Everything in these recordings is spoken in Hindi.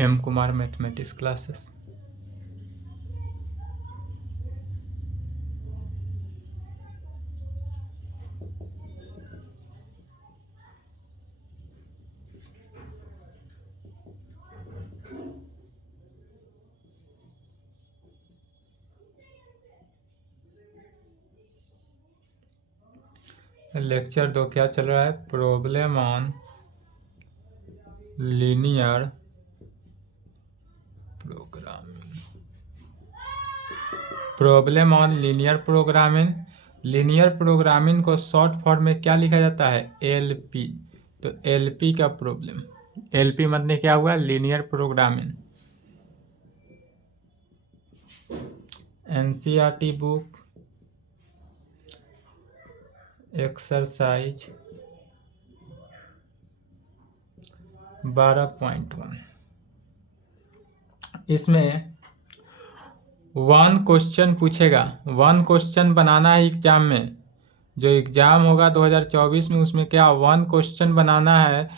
M Kumar mathematics classes. Lecture 2 क्या चल रहा है? Problem on linear programming. Problem on linear programming. Linear programming को शॉर्ट फॉर्म में क्या लिखा जाता है? एलपी। तो एलपी का प्रॉब्लम, एलपी मतलब क्या हुआ? Linear programming. NCERT book exercise 12.1। इसमें 1 क्वेश्चन पूछेगा। 1 क्वेश्चन बनाना है एग्जाम में। जो एग्जाम होगा 2024 में, उसमें क्या 1 क्वेश्चन बनाना है।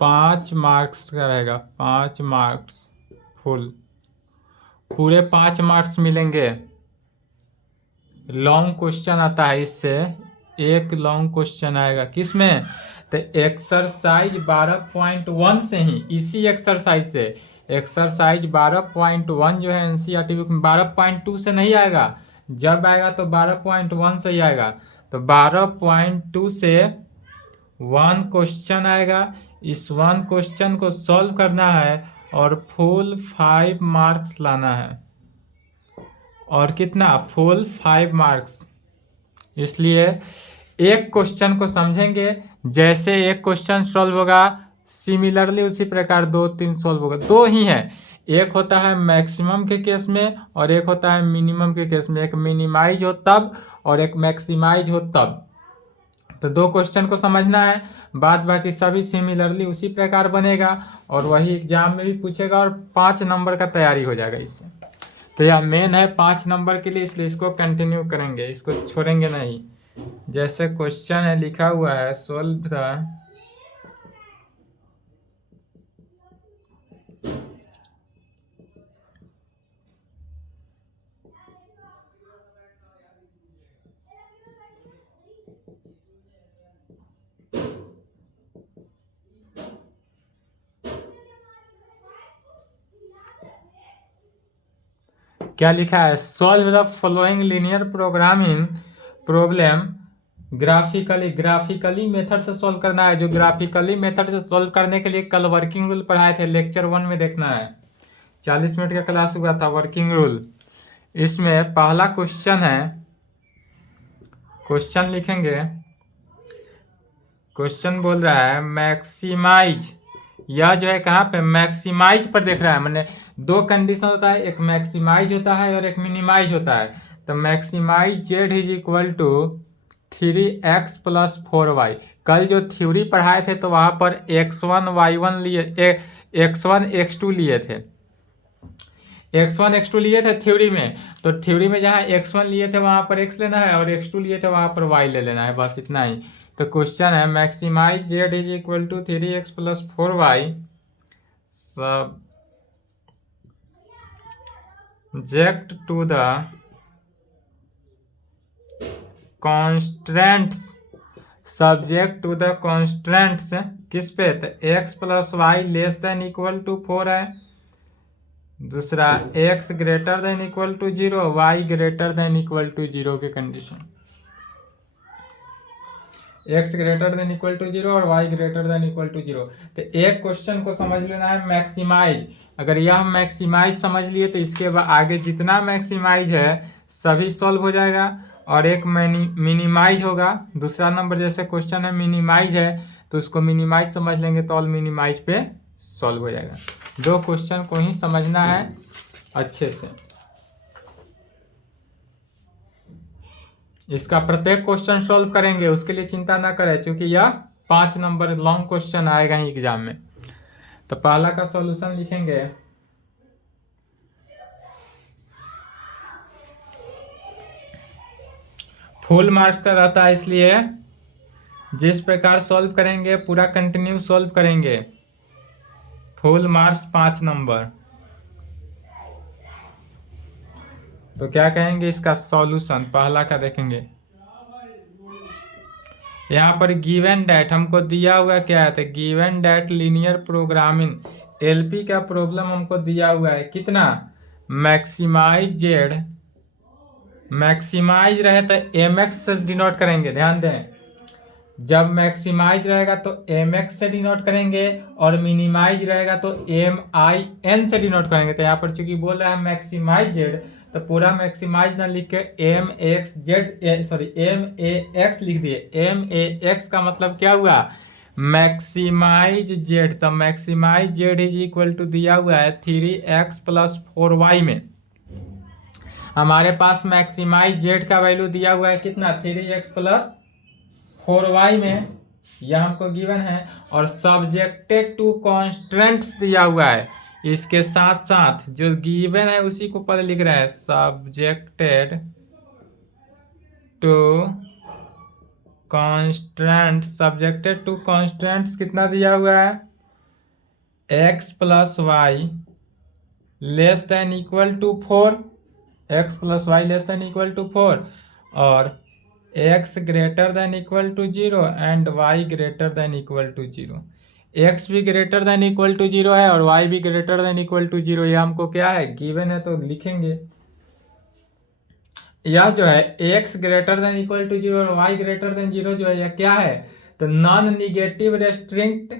5 मार्क्स का रहेगा, 5 मार्क्स फुल, पूरे 5 मार्क्स मिलेंगे। लॉन्ग क्वेश्चन आता है, इससे एक लॉन्ग क्वेश्चन आएगा। किस में? तो एक्सरसाइज 12.1 से ही, इसी एक्सरसाइज से। एक्सरसाइज 12.1 जो है एनसीईआरटी बुक में 12.2 से नहीं आएगा। जब आएगा तो 12.1 से ही आएगा। तो 12.2 से 1 क्वेश्चन आएगा। इस 1 क्वेश्चन को सॉल्व करना है और फुल 5 मार्क्स लाना है। और कितना? Full 5 marks. इसलिए एक क्वेश्चन को समझेंगे, जैसे एक क्वेश्चन सॉल्व होगा सिमिलरली उसी प्रकार 2-3 सॉल्व होगा। 2 ही है, एक होता है मैक्सिमम के केस में और एक होता है मिनिमम के केस में। एक मिनिमाइज हो तब और एक मैक्सिमाइज हो तब। तो 2 क्वेश्चन को समझना है, बाद बाकी सभी सिमिलरली उसी प्रकार बनेगा और वही एग्जाम में भी पूछेगा और 5 नंबर का तैयारी हो जाएगा इससे। तो यह मेन है 5 नंबर के लिए, इसलिए इसको कंटिन्यू करेंगे, इसको छोड़ेंगे नहीं। जैसे क्वेश्चन है लिखा हुआ है, सोल्व द क्या लिखा है? Solve the following linear programming problem graphically method से सॉल्व करना है। जो ग्राफिकली मेथड से सॉल्व करने के लिए कल वर्किंग रूल पढ़ाए थे, लेक्चर 1 में देखना है। 40 मिनट का क्लास हुआ था वर्किंग रूल। इसमें पहला क्वेश्चन है, क्वेश्चन लिखेंगे। क्वेश्चन बोल रहा है मैक्सिमाइज। यह जो है कहाँ पे? मैक्सिमाइज पर देख रहा है। मैंने 2 कंडीशन होता है, एक मैक्सिमाइज होता है और एक मिनिमाइज होता है। तो maximise Z is equal to 3x + 4y। कल जो थ्योरी पढ़ाए थे तो वहां पर x1 y1 लिए, x1 x2 लिए थे। x1 x2 लिए थे थ्योरी में। तो थ्योरी में जहाँ x1 लिए थे वहां पर x लेना है और x2 लिए थे वहां पर y ले लेना है, बस इतना ही। तो क्वेश्चन है maximise Z is equal to 3x + 4y subject to the constants. Subject to the constants किस पे? तो x + y less than equal to 4 है। दूसरा x greater than equal to 0, y greater than equal to 0 के condition. x greater than equal to 0 और y greater than equal to 0। तो एक क्वेश्चन को समझ लेना है मैक्सिमाइज। अगर यह मैक्सिमाइज समझ लिए तो इसके बाद आगे जितना मैक्सिमाइज है सभी सॉल्व हो जाएगा। और एक मिनिमाइज होगा। दूसरा नंबर जैसे क्वेश्चन है मिनिमाइज है तो उसको मिनिमाइज समझ लेंगे तो ऑल मिनिमाइज पे सॉल्व हो जाएगा। 2 क्वेश्चन को ही समझना है अच्छे से। इसका प्रत्येक क्वेश्चन सॉल्व करेंगे, उसके लिए चिंता ना करें, क्योंकि यह 5 नंबर लॉन्ग क्वेश्चन आएगा ही एग्जाम में। तो पहला का सॉल्यूशन लिखेंगे। फुल मार्क्स का रहता है, इसलिए जिस प्रकार सॉल्व करेंगे पूरा कंटिन्यू सॉल्व करेंगे। Full marks 5 number. तो क्या कहेंगे इसका सॉल्यूशन, पहला का देखेंगे। यहाँ पर गिवन डैट हमको दिया हुआ क्या है, तो given that linear programming LP का प्रॉब्लम हमको दिया हुआ है कितना, मैक्सिमाइज जेड, मैक्सिमाइज रहे तो एम एक्स से डिनोट करेंगे, ध्यान दें। जब मैक्सिमाइज रहेगा तो एम एक्स से डिनोट करेंगे और मिनिमाइज रहेगा तो एम आई एन से डिनोट करेंगे। तो यहाँ पर चूंकि बोल रहा है मैक्सिमाइज जेड, तो पूरा मैक्सिमाइज ना लिख के M X Z sorry M A X लिख दिए। एम ए एक्स का मतलब क्या हुआ, मैक्सिमाइज जेड। तो maximise Z is equal to दिया हुआ है 3x + 4y में। हमारे पास मैक्सिमाइज जेड का वैल्यू दिया हुआ है कितना, 3x + 4y में, यह हमको गिवन है। और सब्जेक्टेड टू कॉन्स्टेंट्स दिया हुआ है। इसके साथ साथ जो गिवन है उसी को पहले लिख रहा है, subjected to constants. Subjected to constants कितना दिया हुआ है, x + y < 4, x + y < 4 और x > 0 एंड y > 0। x भी > 0 है और y भी > 0। ये हमको क्या है, गिवन है, तो लिखेंगे। यह जो है x > 0 और y > 0 जो है यह क्या है, तो नॉन निगेटिव रेस्ट्रिक्ट,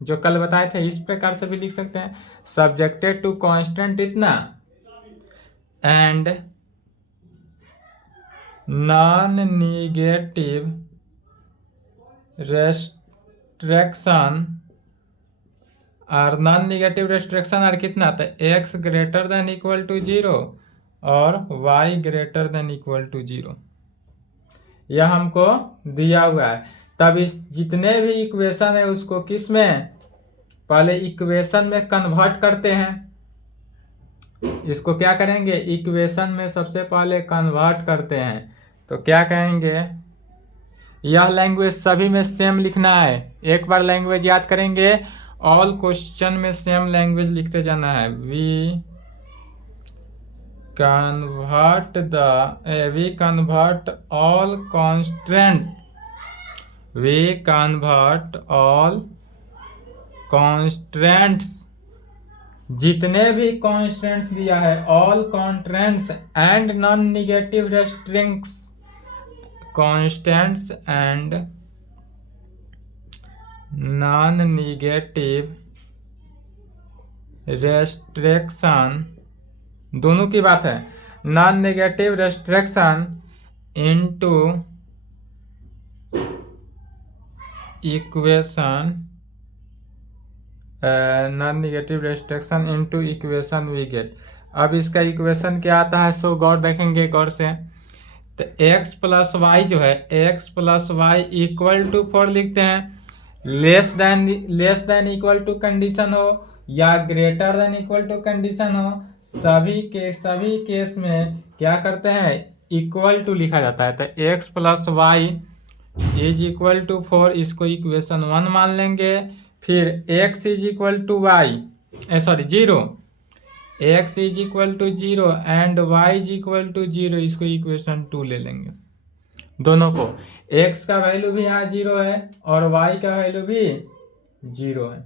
जो कल बताए थे, इस प्रकार से भी लिख सकते हैं। सब्जेक्टेड टू कांस्टेंट इतना एंड नॉन निगेटिव रेस्ट्रिक्शन और नॉन निगेटिव रेस्ट्रिक्शन और कितना, तो x > 0 और y > 0। यह हमको दिया हुआ है। तब इस जितने भी इक्वेशन है उसको किस में, पहले इक्वेशन में कन्वर्ट करते हैं। इसको क्या करेंगे, इक्वेशन में सबसे पहले कन्वर्ट करते हैं। तो क्या कहेंगे, यह लैंग्वेज सभी में सेम लिखना है। एक बार लैंग्वेज याद करेंगे, ऑल क्वेश्चन में सेम लैंग्वेज लिखते जाना है। We convert all constant, we convert all constants, जितने भी कॉन्स्टेंट्स दिया है, all constants and non negative restricts, constants and non negative restriction, दोनों की बात है। Non negative restriction into equation, non negative restriction into equation we get. अब इसका इक्वेशन क्या आता है, सो गौर देखेंगे, गौर से। तो x + y जो है, x + y = 4 लिखते हैं। Less than equal to condition हो या greater than equal to condition हो, सभी केस में क्या करते हैं, इक्वल टू लिखा जाता है। तो x + y = 4, इसको इक्वेशन 1 मान लेंगे। फिर x = y 0, x = 0 and y = 0, इसको इक्वेशन 2 ले लेंगे। दोनों को, x का वैल्यू भी यहाँ 0 है और y का वैल्यू भी 0 है।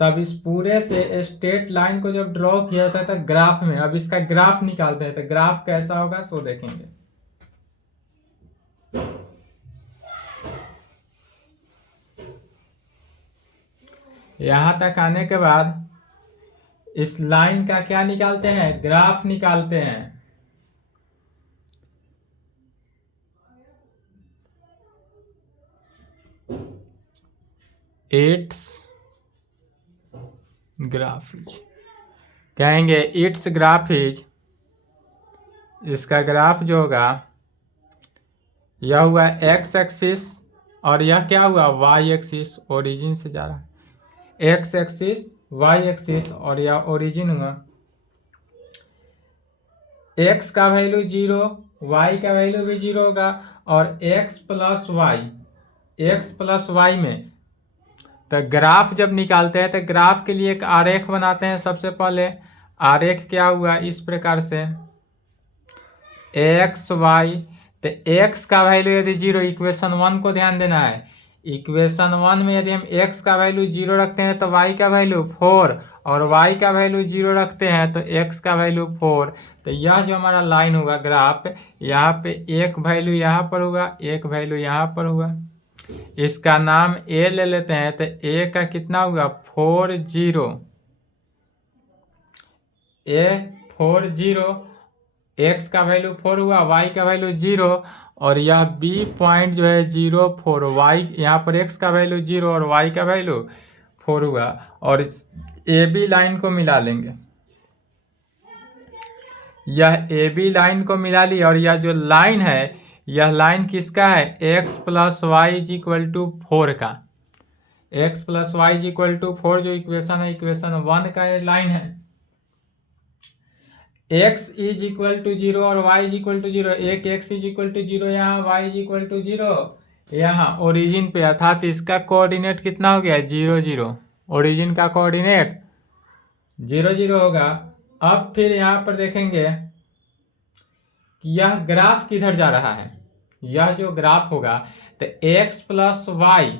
तब इस पूरे से स्ट्रेट लाइन को जब ड्रॉ किया जाता है तो ग्राफ में, अब इसका ग्राफ निकालते हैं। तो ग्राफ कैसा होगा सो देखेंगे। यहां तक आने के बाद इस लाइन का क्या निकालते हैं, ग्राफ निकालते हैं। इट्स ग्राफ इज, कहेंगे इट्स ग्राफ इज, इसका ग्राफ जो होगा यह हुआ x एक्सिस और यह क्या हुआ y एक्सिस, ओरिजिन से जा रहा है। x एक्सिस y एक्सिस और यह ओरिजिन हुआ। x का वैल्यू 0, y का वैल्यू भी 0 होगा और x + y में तो ग्राफ जब निकालते हैं तो ग्राफ के लिए एक आरेख बनाते हैं। सबसे पहले आरेख क्या हुआ इस प्रकार से एक्स वाई, तो एक्स का वैल्यू यदि 0, इक्वेशन 1 को ध्यान देना है, इक्वेशन 1 में यदि हम एक्स का वैल्यू 0 रखते हैं तो वाई का वैल्यू 4, और वाई का वैल्यू 0 रखते हैं तो एक्स का वैल्यू 4। तो यह जो हमारा लाइन होगा ग्राफ, यहाँ पे एक वैल्यू यहाँ पर होगा, एक वैल्यू यहाँ पर होगा, इसका नाम ए ले लेते हैं। तो ए का कितना होगा 40, A40, एक्स का वैल्यू 4 हुआ, वाई का वैल्यू 0, और यह बी पॉइंट जो है 0, 4, वाई यहाँ पर एक्स का वैल्यू 0 और वाई का वैल्यू 4 हुआ। और इस ए बी लाइन को मिला लेंगे, यह ए बी लाइन को मिला ली, और यह जो लाइन है यह लाइन किसका है, X plus Y is equal to 4 का, X plus Y is equal to 4 जो इक्वेशन है, इक्वेशन 1 का ये लाइन है। x इज इक्वल टू 0 और y इज इक्वल टू 0, एक x इज इक्वल टू 0 यहाँ, y इज इक्वल टू 0 यहाँ ओरिजिन पे, अर्थात इसका कोऑर्डिनेट कितना हो गया 0, 0, ओरिजिन का कोऑर्डिनेट 0, 0 होगा। अब फिर यहाँ पर देखेंगे कि यह ग्राफ किधर जा रहा है, यह जो ग्राफ होगा तो x प्लस वाई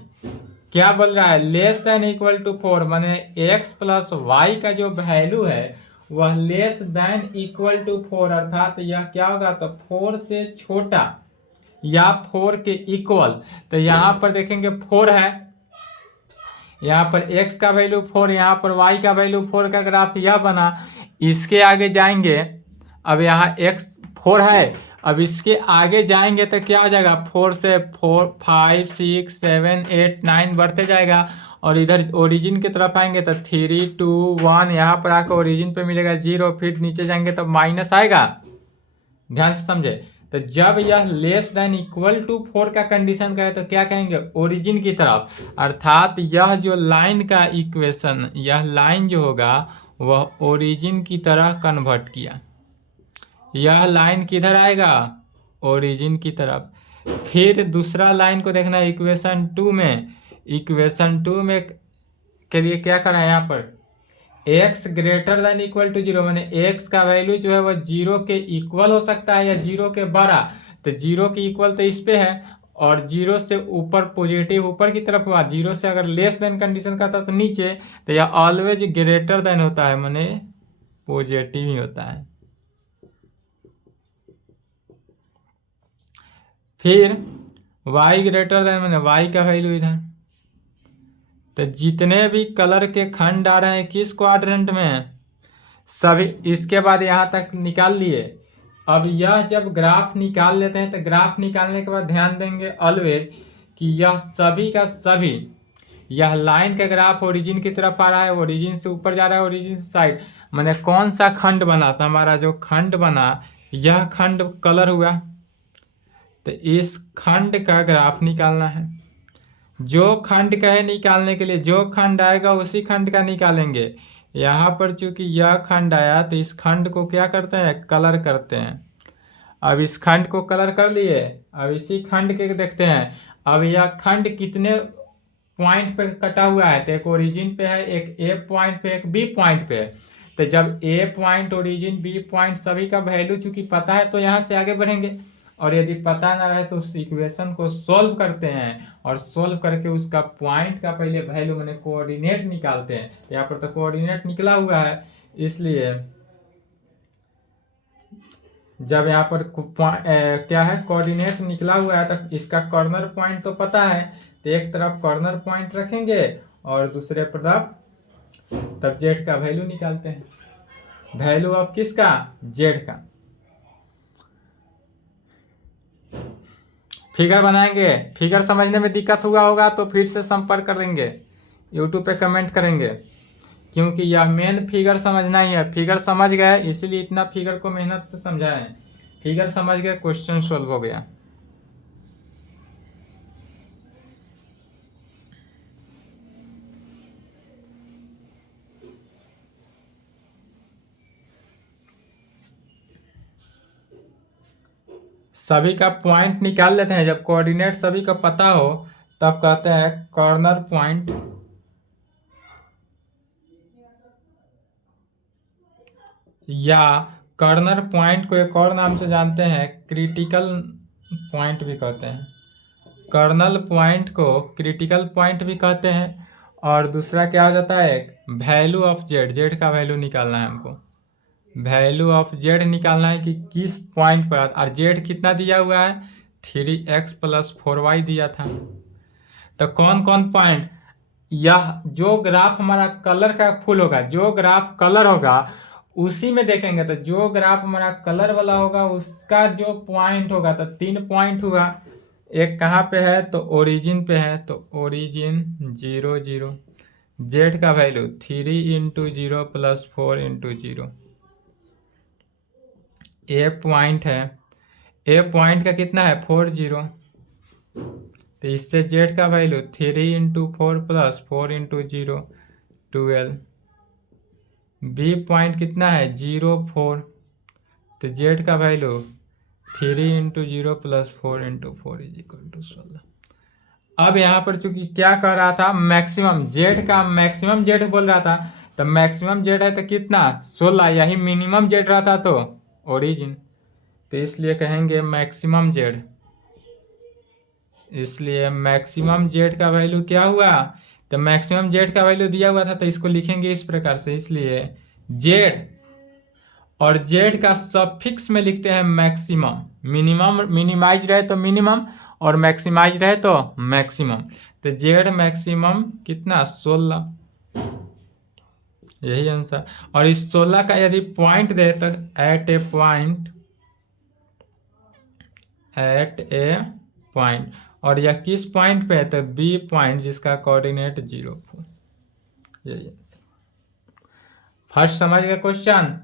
क्या बोल रहा है, लेस देन इक्वल टू 4, माने x प्लस वाई का जो वैल्यू है वह लेस देन इक्वल टू 4, अर्थात यह क्या होगा तो 4 से छोटा या 4 के इक्वल। तो यहाँ पर देखेंगे 4 है, यहाँ पर x का वैल्यू 4, यहाँ पर y का वैल्यू 4 का ग्राफ यह बना। इसके आगे जाएंगे, अब यहाँ x 4 है, अब इसके आगे जाएंगे तो क्या हो जाएगा 4 से 4, 5, 6, 7, 8, 9 बढ़ते जाएगा, और इधर ओरिजिन की तरफ आएंगे तो 3, 2, 1, यहाँ पर आकर ओरिजिन पे मिलेगा 0, फिर नीचे जाएंगे तो माइनस आएगा। ध्यान से समझे, तो जब यह लेस देन इक्वल टू 4 का कंडीशन का है तो क्या कहेंगे ओरिजिन की तरफ, अर्थात यह जो लाइन का इक्वेशन, यह लाइन जो होगा वह ओरिजिन की तरह कन्वर्ट किया, यह लाइन किधर आएगा ओरिजिन की तरफ। फिर दूसरा लाइन को देखना इक्वेशन 2 में, इक्वेशन 2 में के लिए क्या करा है यहाँ पर x greater than equal to 0, माने x का वैल्यू जो है वह 0 के इक्वल हो सकता है या 0 के बड़ा, तो 0 के इक्वल तो इस पे है, और 0 से ऊपर पॉजिटिव ऊपर की तरफ हुआ, 0 से अगर लेस देन कंडीशन का था तो नीचे, तो यह ऑलवेज ग्रेटर देन होता है, माने पॉजिटिव ही होता है। फिर y ग्रेटर देन माने y का वैल्यू इधर, तो जितने भी कलर के खंड आ रहे हैं किस क्वाड्रेंट में, सभी, इसके बाद यहाँ तक निकाल लिए। अब यह जब ग्राफ निकाल लेते हैं तो ग्राफ निकालने के बाद ध्यान देंगे ऑलवेज कि यह सभी का सभी, यह लाइन का ग्राफ ओरिजिन की तरफ आ रहा है, ओरिजिन से ऊपर जा रहा है, ओरिजिन से साइड, माने कौन सा खंड बना था हमारा, जो खंड बना यह खंड कलर हुआ, तो इस खंड का ग्राफ निकालना है। जो खंड का है निकालने के लिए जो खंड आएगा उसी खंड का निकालेंगे। यहाँ पर चूंकि यह खंड आया तो इस खंड को क्या करते हैं कलर करते हैं। अब इस खंड को कलर कर लिए, अब इसी खंड के देखते हैं, अब यह खंड कितने पॉइंट पे कटा हुआ है, तो एक ओरिजिन पे है, एक ए पॉइंट पे, एक बी पॉइंट पे। तो जब ए पॉइंट, ओरिजिन, बी पॉइंट सभी का वैल्यू चूंकि पता है तो यहाँ से आगे बढ़ेंगे, और यदि पता ना रहे तो उस इक्वेशन को सोल्व करते हैं, और सोल्व करके उसका पॉइंट का पहले वैल्यू माने कोऑर्डिनेट निकालते हैं। यहाँ पर तो कोऑर्डिनेट निकला हुआ है, इसलिए जब यहाँ पर क्या है कोऑर्डिनेट निकला हुआ है तो इसका कॉर्नर पॉइंट तो पता है, तो एक तरफ कॉर्नर पॉइंट रखेंगे और दूसरे तरफ तब जेड का वैल्यू निकालते हैं, वैल्यू ऑफ किसका जेड का। फिगर बनाएंगे, फिगर समझने में दिक्कत हुआ होगा तो फिर से संपर्क करेंगे, यूट्यूब पे कमेंट करेंगे, क्योंकि यह मेन फिगर समझना ही है। फिगर समझ गए इसीलिए इतना फिगर को मेहनत से समझाए, फिगर समझ गए क्वेश्चन सॉल्व हो गया। सभी का पॉइंट निकाल लेते हैं, जब कोऑर्डिनेट सभी का पता हो तब कहते हैं कॉर्नर पॉइंट या कॉर्नर पॉइंट को एक और नाम से जानते हैं, क्रिटिकल पॉइंट भी कहते हैं। कर्नल पॉइंट को क्रिटिकल पॉइंट भी कहते हैं। और दूसरा क्या हो जाता है, वैल्यू ऑफ जेड, जेड का वैल्यू निकालना है हमको, वैल्यू ऑफ जेड निकालना है कि किस पॉइंट पर, और जेड कितना दिया हुआ है 3x + 4y दिया था। तो कौन कौन पॉइंट, यह जो ग्राफ हमारा कलर का फुल होगा, जो ग्राफ कलर होगा उसी में देखेंगे। तो जो ग्राफ हमारा कलर वाला होगा उसका जो पॉइंट होगा, तो 3 पॉइंट हुआ। एक कहाँ पे है, तो ओरिजिन पे है, तो ओरिजिन 0 0, जेड का वैल्यू 3 × 0 + 4 × 0। ए पॉइंट है, ए पॉइंट का कितना है 4 0, तो इससे जेड का वैल्यू 3 × 4 + 4 × 0 12। बी पॉइंट कितना है 0 4, तो जेड का वैल्यू 3 × 0 + 4 × 4 = 16। अब यहाँ पर चूंकि क्या कह रहा था, मैक्सिमम जेड का, मैक्सिमम जेड बोल रहा था, तो मैक्सिमम जेड है तो कितना 16, यही मिनिमम जेड रहता तो ओरिजिन, तो इसलिए कहेंगे मैक्सिमम जेड। इसलिए मैक्सिमम जेड का वैल्यू क्या हुआ, तो मैक्सिमम जेड का वैल्यू दिया हुआ था, तो इसको लिखेंगे इस प्रकार से। इसलिए जेड, और जेड का सफिक्स में लिखते हैं मैक्सिमम, मिनिमम, मिनिमाइज रहे तो मिनिमम और मैक्सिमाइज रहे तो मैक्सिमम। तो जेड मैक्सिमम कितना 16, यही आंसर। और इस 16 का यदि पॉइंट दे तो एट ए पॉइंट, एट ए पॉइंट, और यह किस पॉइंट पे है, तो बी पॉइंट जिसका कोऑर्डिनेट 0 4, यही आंसर। फर्स्ट समझ गए question.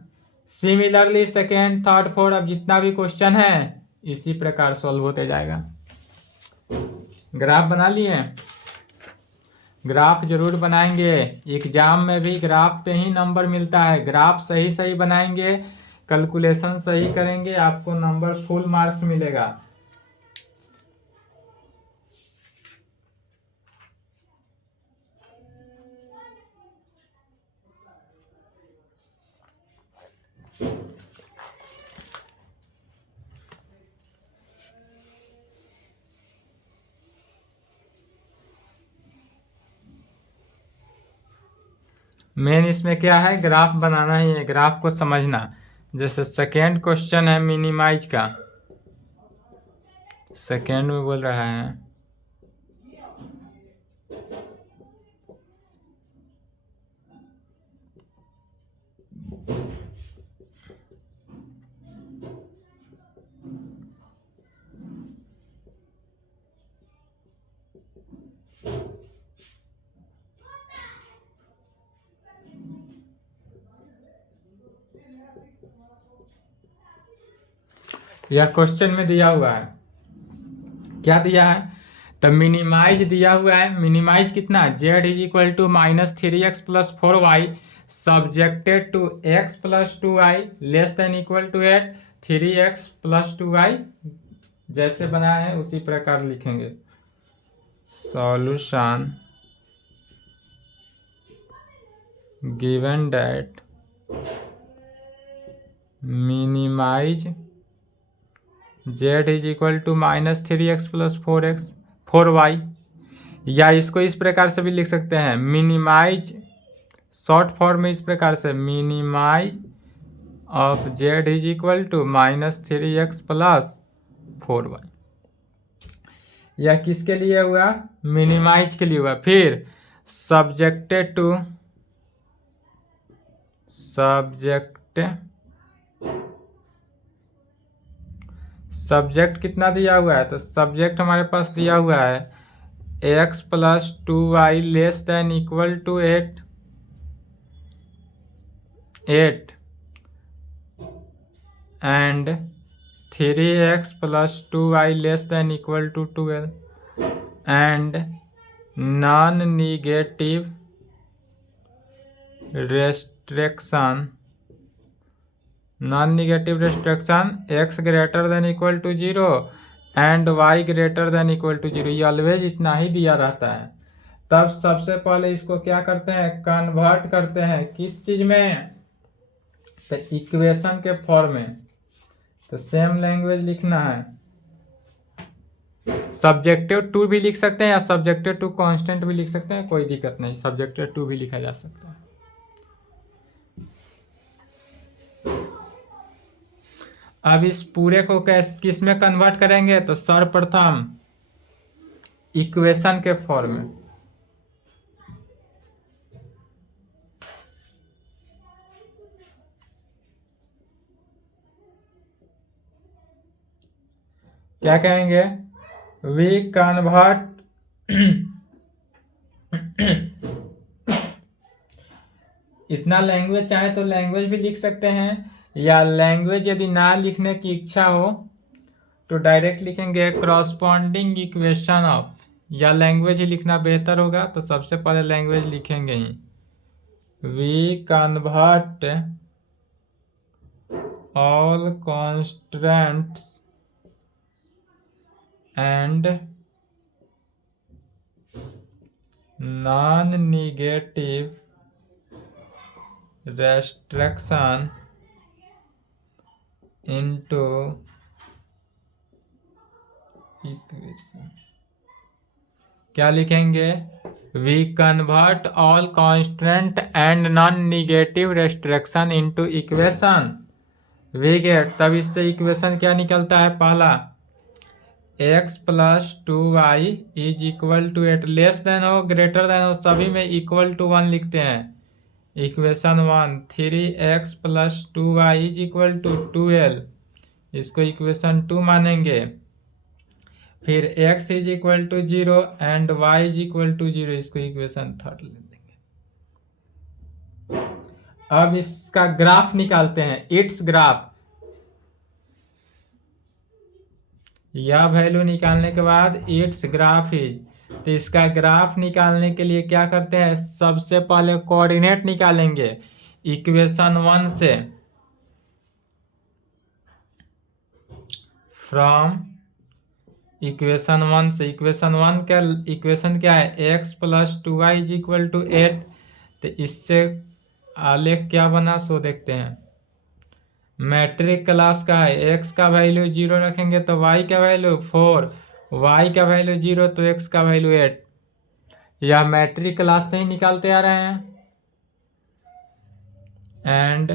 Similarly second, third, fourth, अब जितना भी क्वेश्चन है इसी प्रकार सॉल्व होते जाएगा। ग्राफ बना लिए, ग्राफ जरूर बनाएंगे, एग्जाम में भी ग्राफ पे ही नंबर मिलता है। ग्राफ सही सही बनाएंगे, कैलकुलेशन सही करेंगे, आपको नंबर फुल मार्क्स मिलेगा। मेन इसमें क्या है, ग्राफ बनाना ही है, ग्राफ को समझना। जैसे सेकेंड क्वेश्चन है मिनिमाइज का, सेकेंड में बोल रहा है यह क्वेश्चन में दिया हुआ है, क्या दिया है, तो मिनिमाइज दिया हुआ है। मिनिमाइज कितना, z = -3x + 4y subjected to x + 2y <= 8, 3x + 2y जैसे बना है उसी प्रकार लिखेंगे। Solution given that minimise z = -3x + 4y, या इसको इस प्रकार से भी लिख सकते हैं, मिनिमाइज शॉर्ट फॉर्म में इस प्रकार से, minimise of z = -3x + 4y। यह किसके लिए हुआ, मिनिमाइज के लिए हुआ। फिर सब्जेक्टेड टू, सब्जेक्ट कितना दिया हुआ है, तो सब्जेक्ट हमारे पास दिया हुआ है x + 2y <= 8 and 3x + 2y <= 12 and non-negative restriction x > 0 and y > 0, ये ऑलवेज इतना ही दिया रहता है। तब सबसे पहले इसको क्या करते हैं, कन्वर्ट करते हैं किस चीज में, तो इक्वेशन के फॉर्म में, तो सेम लैंग्वेज लिखना है। सब्जेक्टिव टू भी लिख सकते हैं या सब्जेक्टिव टू कांस्टेंट भी लिख सकते हैं, कोई दिक्कत नहीं, सब्जेक्टिव टू भी लिखा जा सकता है। अब इस पूरे को किस में कन्वर्ट करेंगे, तो सर्वप्रथम इक्वेशन के फॉर्म में। क्या कहेंगे, वी कन्वर्ट इतना लैंग्वेज चाहे तो लैंग्वेज भी लिख सकते हैं, या लैंग्वेज यदि ना लिखने की इच्छा हो तो डायरेक्ट लिखेंगे क्रॉसपॉन्डिंग इक्वेशन ऑफ, या लैंग्वेज ही लिखना बेहतर होगा, तो सबसे पहले लैंग्वेज लिखेंगे ही। We convert all constants and non-negative restriction into equation। क्या लिखेंगे, we convert all constant and non-negative restriction into equation। we get, तब इससे इक्वेशन क्या निकलता है, पहला x plus 2y is equal to 8, less than हो ग्रेटर देन हो सभी में इक्वल टू 1 लिखते हैं। Equation 1 3x plus 2y is equal to 12, इसको इक्वेशन 2 मानेंगे। फिर x is equal to 0 and y is equal to 0, इसको इक्वेशन 3 ले देंगे। अब इसका ग्राफ निकालते हैं, इट्स ग्राफ। यह वैल्यू निकालने के बाद इट्स ग्राफ इज, तो इसका ग्राफ निकालने के लिए क्या करते हैं, सबसे पहले कोऑर्डिनेट निकालेंगे इक्वेशन 1 से। फ्रॉम इक्वेशन 1 से, इक्वेशन 1 का इक्वेशन क्या है, x plus 2y is equal to 8, तो इससे आलेख क्या बना सो देखते हैं। मैट्रिक क्लास का है, x का वैल्यू 0 रखेंगे तो y का वैल्यू 4, y का वैल्यू 0 तो x का वैल्यू 8। यह मैट्रिक क्लास से ही निकालते आ रहे हैं। एंड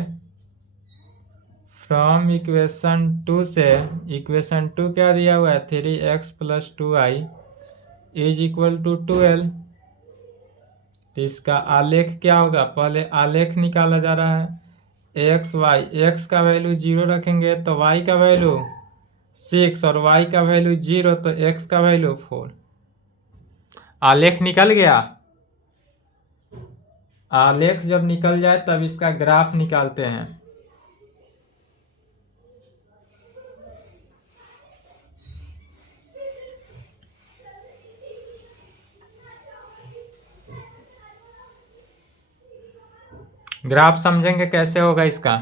फ्रॉम इक्वेशन 2 से, इक्वेशन 2 क्या दिया हुआ है, 3x plus 2y is equal to 12, तो इसका आलेख क्या होगा, पहले आलेख निकाला जा रहा है। एक्स वाई, एक्स का वैल्यू 0 रखेंगे तो y का वैल्यू 6 और y का वैल्यू 0 तो x का वैल्यू 4। आलेख निकल गया। आलेख जब निकल जाए तब इसका ग्राफ निकालते हैं। ग्राफ समझेंगे कैसे होगा इसका,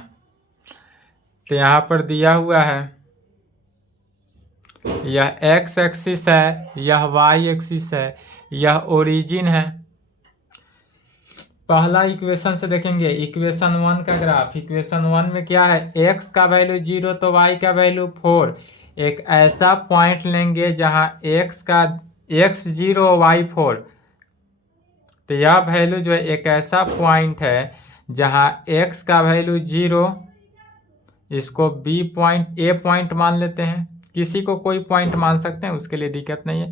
तो यहाँ पर दिया हुआ है, यह x एक्सिस है, यह y एक्सिस है, यह ओरिजिन है। पहला इक्वेशन से देखेंगे, इक्वेशन 1 का ग्राफ। इक्वेशन 1 में क्या है, x का वैल्यू 0 तो y का वैल्यू 4। एक ऐसा पॉइंट लेंगे जहाँ x 0 y 4, तो यह वैल्यू जो है एक ऐसा पॉइंट है जहाँ x का वैल्यू 0, इसको b पॉइंट, a पॉइंट मान लेते हैं, किसी को कोई पॉइंट मान सकते हैं, उसके लिए दिक्कत नहीं है।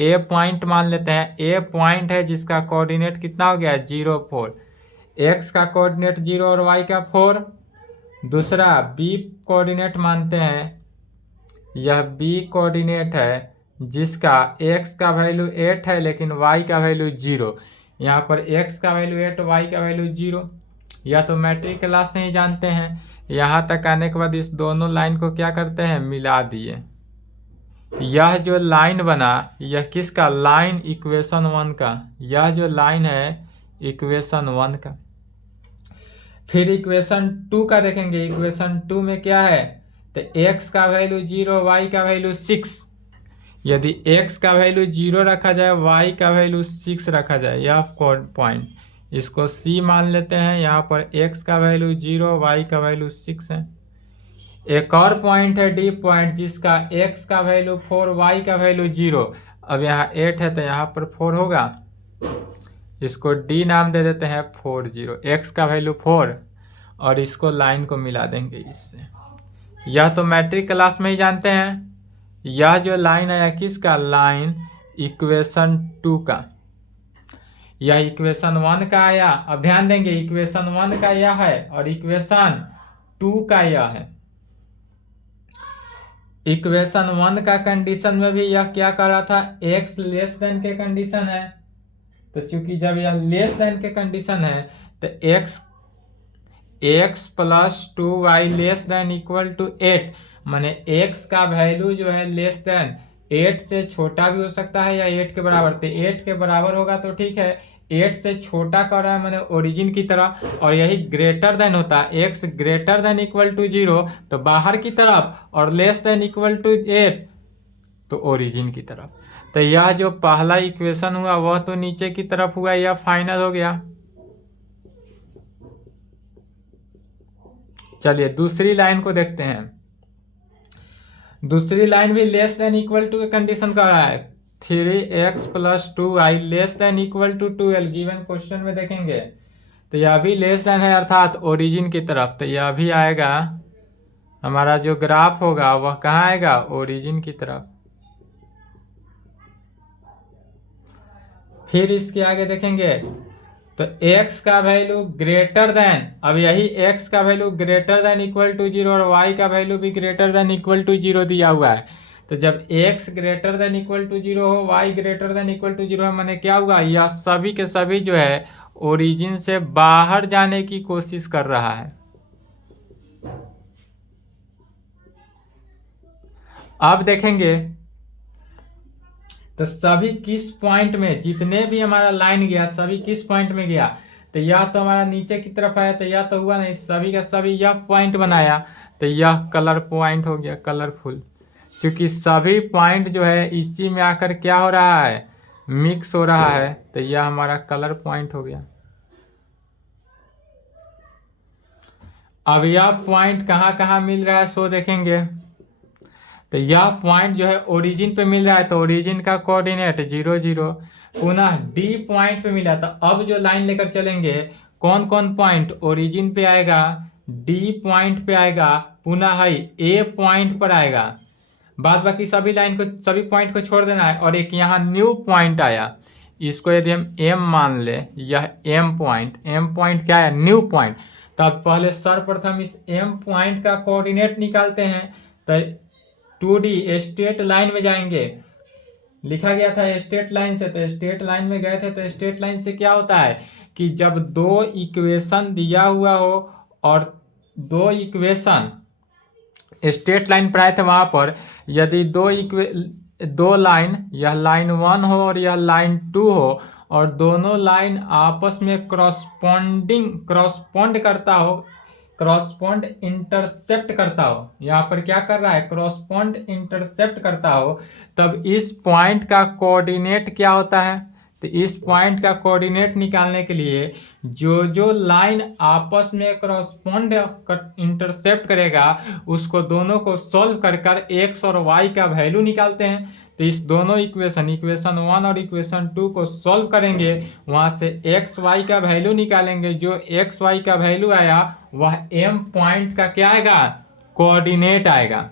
a पॉइंट मान लेते हैं, a पॉइंट है जिसका कोऑर्डिनेट कितना हो गया, 0 4, x का कोऑर्डिनेट 0 और y का 4। दूसरा b कोऑर्डिनेट मानते हैं, यह b कोऑर्डिनेट है जिसका x का वैल्यू 8 है लेकिन y का वैल्यू 0। यहाँ पर x का वैल्यू 8, y का वैल्यू 0, या तो मैट्रिक क्लास नहीं जानते हैं। यहाँ तक आने के बाद इस दोनों लाइन को क्या करते हैं, मिला दिए। यह जो लाइन बना, यह किसका, लाइन इक्वेशन 1 का। यह जो लाइन है इक्वेशन 1 का। फिर इक्वेशन 2 का देखेंगे। इक्वेशन 2 में क्या है, तो x का वैल्यू 0, y का वैल्यू 6। यदि x का वैल्यू 0 रखा जाए, y का वैल्यू 6 रखा जाए, यह पॉइंट, इसको c मान लेते हैं। यहाँ पर x का वैल्यू 0, y का वैल्यू 6 है। एक और पॉइंट है डी पॉइंट, जिसका x का वैल्यू 4, y का वैल्यू 0। अब यहाँ 8 है तो यहाँ पर 4 होगा। इसको d नाम दे देते हैं 4 0, x का वैल्यू 4, और इसको लाइन को मिला देंगे इससे। यह तो मैट्रिक क्लास में ही जानते हैं। यह जो लाइन आया किसका, लाइन इक्वेशन 2 का। यह इक्वेशन 1 का आया। अब ध्यान देंगे इक्वेशन 1 का यह है और इक्वेशन 2 का यह है। इक्वेशन 1 का कंडीशन में भी यह क्या कर रहा था, x लेस देन के कंडीशन है। तो चूंकि जब यह लेस देन के कंडीशन है तो x plus 2y less than equal to 8, माने x का वैल्यू जो है लेस देन 8 से छोटा भी हो सकता है या 8 के बराबर। तो 8 के बराबर होगा तो ठीक है, 8 से छोटा कर रहा है मैंने ओरिजिन की तरह, और यही ग्रेटर देन होता है। x greater than equal to 0 तो बाहर की तरफ, और लेस देन इक्वल टू 8 तो ओरिजिन की तरफ। तो यह जो पहला इक्वेशन हुआ वह तो नीचे की तरफ हुआ, यह फाइनल हो गया। चलिए दूसरी लाइन को देखते हैं। दूसरी लाइन भी लेस देन इक्वल टू के कंडीशन कर रहा है। 3x plus 2y less than equal to 12 given question में देखेंगे तो यह भी लेस देन है, अर्थात ओरिजिन की तरफ। तो यह भी आएगा, हमारा जो ग्राफ होगा वह कहाँ आएगा, ओरिजिन की तरफ। फिर इसके आगे देखेंगे तो x का वैल्यू ग्रेटर देन, अब यही x का value greater than equal to 0 और y का वैल्यू भी ग्रेटर देन इक्वल टू 0 दिया हुआ है। तो जब x greater than equal to 0 हो, y greater than equal to 0 है, माने क्या होगा, यह सभी के सभी जो है ओरिजिन से बाहर जाने की कोशिश कर रहा है। अब देखेंगे तो सभी किस पॉइंट में, जितने भी हमारा लाइन गया सभी किस पॉइंट में गया। तो यह तो हमारा नीचे की तरफ आया, तो यह तो हुआ नहीं, सभी का सभी यह पॉइंट बनाया, तो यह कलर पॉइंट हो गया, कलरफुल। क्योंकि सभी पॉइंट जो है इसी में आकर क्या हो रहा है, मिक्स हो रहा है, तो यह हमारा कलर पॉइंट हो गया। अब यह पॉइंट कहाँ कहाँ मिल रहा है सो देखेंगे। तो यह पॉइंट जो है ओरिजिन पे मिल रहा है, तो ओरिजिन का कोऑर्डिनेट 0 0। पुनः डी पॉइंट पे मिला, तो अब जो लाइन लेकर चलेंगे कौन कौन पॉइंट, ओरिजिन पे आएगा, डी पॉइंट पे आएगा, पुनः है ए पॉइंट पर आएगा। बाद बाकी सभी लाइन को, सभी पॉइंट को छोड़ देना है। और एक यहाँ न्यू पॉइंट आया, इसको यदि हम एम मान ले, यह एम पॉइंट क्या है, न्यू पॉइंट। तब पहले सर्वप्रथम इस एम पॉइंट का कोऑर्डिनेट निकालते हैं। तो 2D स्ट्रेट लाइन में जाएंगे, लिखा गया था स्ट्रेट लाइन से, तो स्ट्रेट लाइन में गए थे। तो स्ट्रेट लाइन से क्या होता है कि जब दो इक्वेशन दिया हुआ हो और दो इक्वेशन स्ट्रेट लाइन पर आए थे, वहां पर यदि दो लाइन, यह लाइन 1 हो और यह लाइन 2 हो, और दोनों लाइन आपस में क्रॉसपॉन्ड इंटरसेप्ट करता हो, यहाँ पर क्या कर रहा है, क्रॉसपॉन्ड इंटरसेप्ट करता हो, तब इस पॉइंट का कोऑर्डिनेट क्या होता है। तो इस पॉइंट का कोऑर्डिनेट निकालने के लिए जो लाइन आपस में क्रॉसपॉन्ड इंटरसेप्ट करेगा उसको दोनों को सॉल्व कर एक्स और वाई का वैल्यू निकालते हैं। तो इस दोनों इक्वेशन 1 और इक्वेशन 2 को सॉल्व करेंगे, वहां से एक्स वाई का वैल्यू निकालेंगे। जो एक्स वाई का वैल्यू आया वह एम पॉइंट का क्या आएगा, कोऑर्डिनेट आएगा,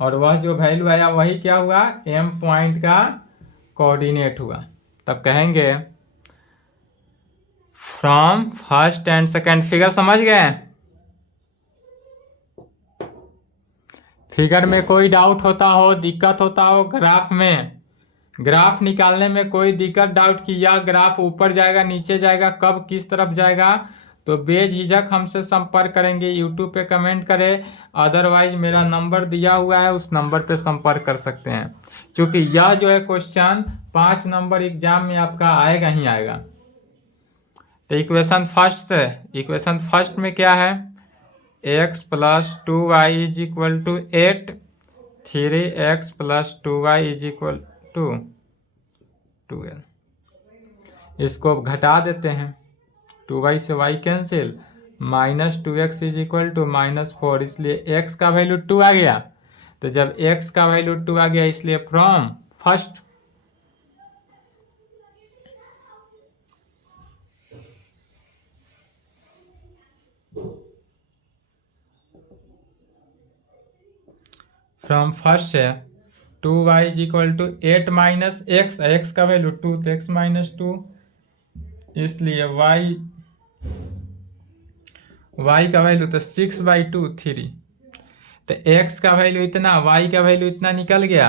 और वह जो वैल्यू आया वही क्या हुआ, एम पॉइंट का कोऑर्डिनेट हुआ। तब कहेंगे from first and second, figure समझ गए। फिगर में कोई डाउट होता हो, दिक्कत होता हो, ग्राफ निकालने में कोई दिक्कत, डाउट कि यह ग्राफ ऊपर जाएगा नीचे जाएगा, कब किस तरफ जाएगा, तो बेझिझक हमसे संपर्क करेंगे, यूट्यूब पे कमेंट करें। अदरवाइज मेरा नंबर दिया हुआ है, उस नंबर पे संपर्क कर सकते हैं। क्योंकि यह जो है क्वेश्चन 5 नंबर एग्जाम में आपका आएगा ही आएगा। तो इक्वेशन फर्स्ट में क्या है, x plus 2y is equal to 8, 3x plus 2y is equal to 12। इसको अब घटा देते हैं, 2y से y cancel, -2x is equal to -4, इसलिए x का वैल्यू 2 आ गया। तो जब x का वैल्यू 2 आ गया, इसलिए फ्रॉम फर्स्ट है 2y is equal to 8 minus X, X का वैल्यू 2 तो x -2, इसलिए y का वैल्यू तो 6/2 3, तो x का वैल्यू इतना, y का वैल्यू इतना निकल गया,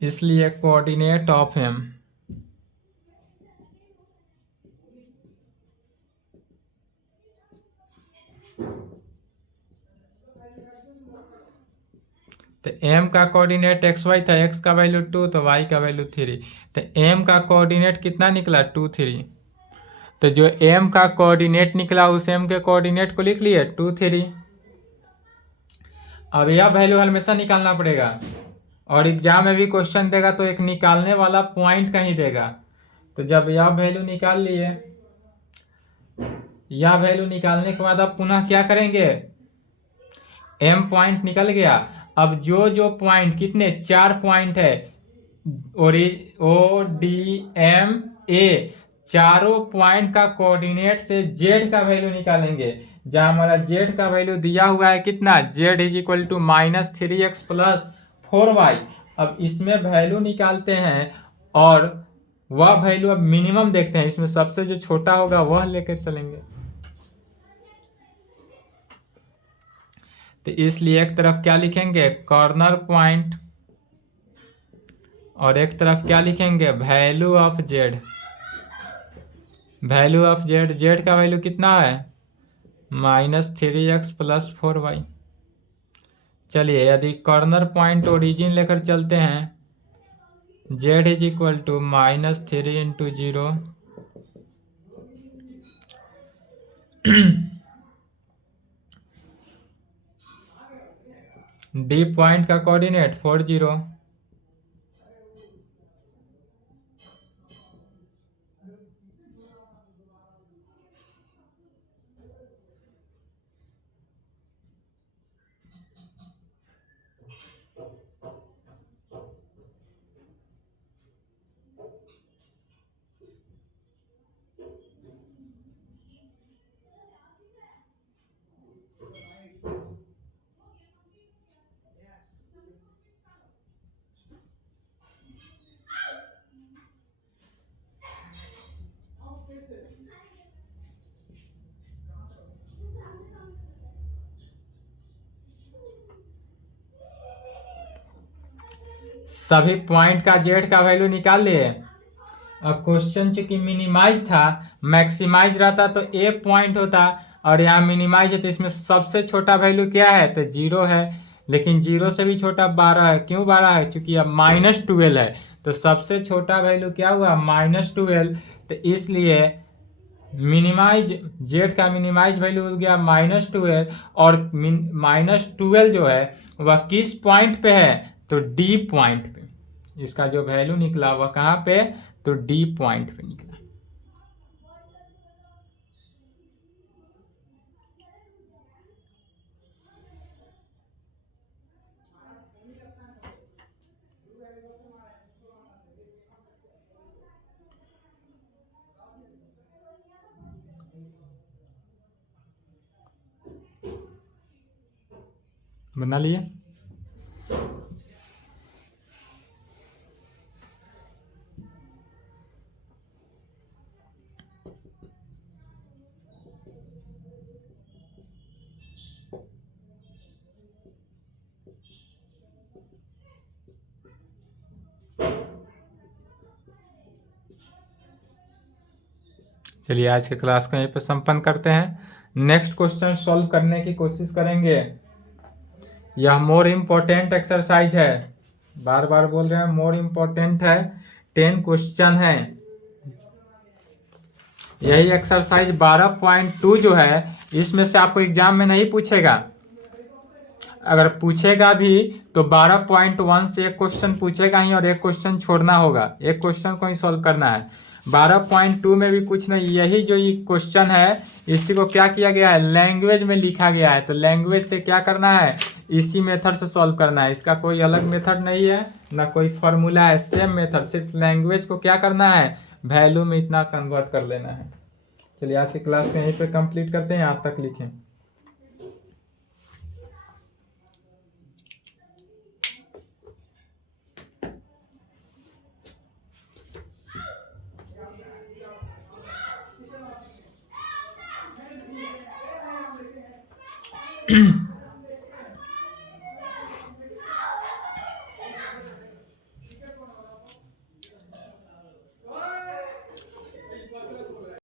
इसलिए कोऑर्डिनेट ऑफ m तो m का कोऑर्डिनेट xy था, x का वैल्यू 2 तो y का वैल्यू 3, तो m का कोऑर्डिनेट कितना निकला 2 3, तो जो m का कोऑर्डिनेट निकला उस m के कोऑर्डिनेट को लिख लिए 2 3। अब यह वैल्यू हमेशा निकालना पड़ेगा, और एग्जाम में भी क्वेश्चन देगा तो एक निकालने वाला पॉइंट कहीं देगा। तो जब यह वैल्यू निकाल लिए, यह वैल्यू निकालने के बाद अब पुनः क्या करेंगे, m पॉइंट निकल गया। अब जो पॉइंट, कितने 4 पॉइंट है, O D M A, चारों पॉइंट का कोऑर्डिनेट से z का वैल्यू निकालेंगे। जहां हमारा z का वैल्यू दिया हुआ है कितना, z is equal to -3x plus 4y। अब इसमें वैल्यू निकालते हैं और वह वैल्यू अब मिनिमम देखते हैं, इसमें सबसे जो छोटा होगा वह लेकर चलेंगे। तो इसलिए एक तरफ क्या लिखेंगे, कॉर्नर पॉइंट, और एक तरफ क्या लिखेंगे, value of Z. Value of Z, Z का वैल्यू कितना है -3x प्लस 4y। चलिए यदि कॉर्नर पॉइंट ओरिजिन लेकर चलते हैं, Z is equal to -3 into 0 the point का कोऑर्डिनेट 4 0, सभी पॉइंट का जेड का वैल्यू निकाल लिए। अब क्वेश्चन चूंकि मिनिमाइज था, मैक्सिमाइज रहता तो ए पॉइंट होता, और यहाँ मिनिमाइज है तो इसमें सबसे छोटा वैल्यू क्या है, तो 0 है, लेकिन 0 से भी छोटा 12 है। क्यों 12 है, चूंकि अब -12 है, तो सबसे छोटा वैल्यू क्या हुआ -12, तो इसलिए मिनिमाइज, जेड का मिनिमाइज वैल्यू हो गया -12, और -12 जो है वह किस पॉइंट पे है, तो डी पॉइंट पे। इसका जो वैल्यू निकला वह कहाँ पे, तो डी पॉइंट पे निकला। बना लिए। चलिए आज के क्लास को यहीं पर संपन्न करते हैं। नेक्स्ट क्वेश्चन सॉल्व करने की कोशिश करेंगे। यह मोर इम्पोर्टेंट एक्सरसाइज है, बार बार बोल रहे हैं, मोर इम्पोर्टेंट है। 10 क्वेश्चन है। यही एक्सरसाइज 12.2 जो है, इसमें से आपको एग्जाम में नहीं पूछेगा, अगर पूछेगा भी तो 12.1 से एक क्वेश्चन पूछेगा ही और एक क्वेश्चन छोड़ना होगा, एक क्वेश्चन को ही सॉल्व करना है। 12.2 में भी कुछ नहीं, यही जो ये क्वेश्चन है इसी को क्या किया गया है, लैंग्वेज में लिखा गया है। तो लैंग्वेज से क्या करना है, इसी मेथड से सॉल्व करना है। इसका कोई अलग मेथड नहीं है, ना कोई फॉर्मूला है, सेम मेथड, सिर्फ लैंग्वेज को क्या करना है, वैल्यू में इतना कन्वर्ट कर लेना है। चलिए आज की क्लास को यहीं पे कंप्लीट करते हैं, यहाँ तक लिखें।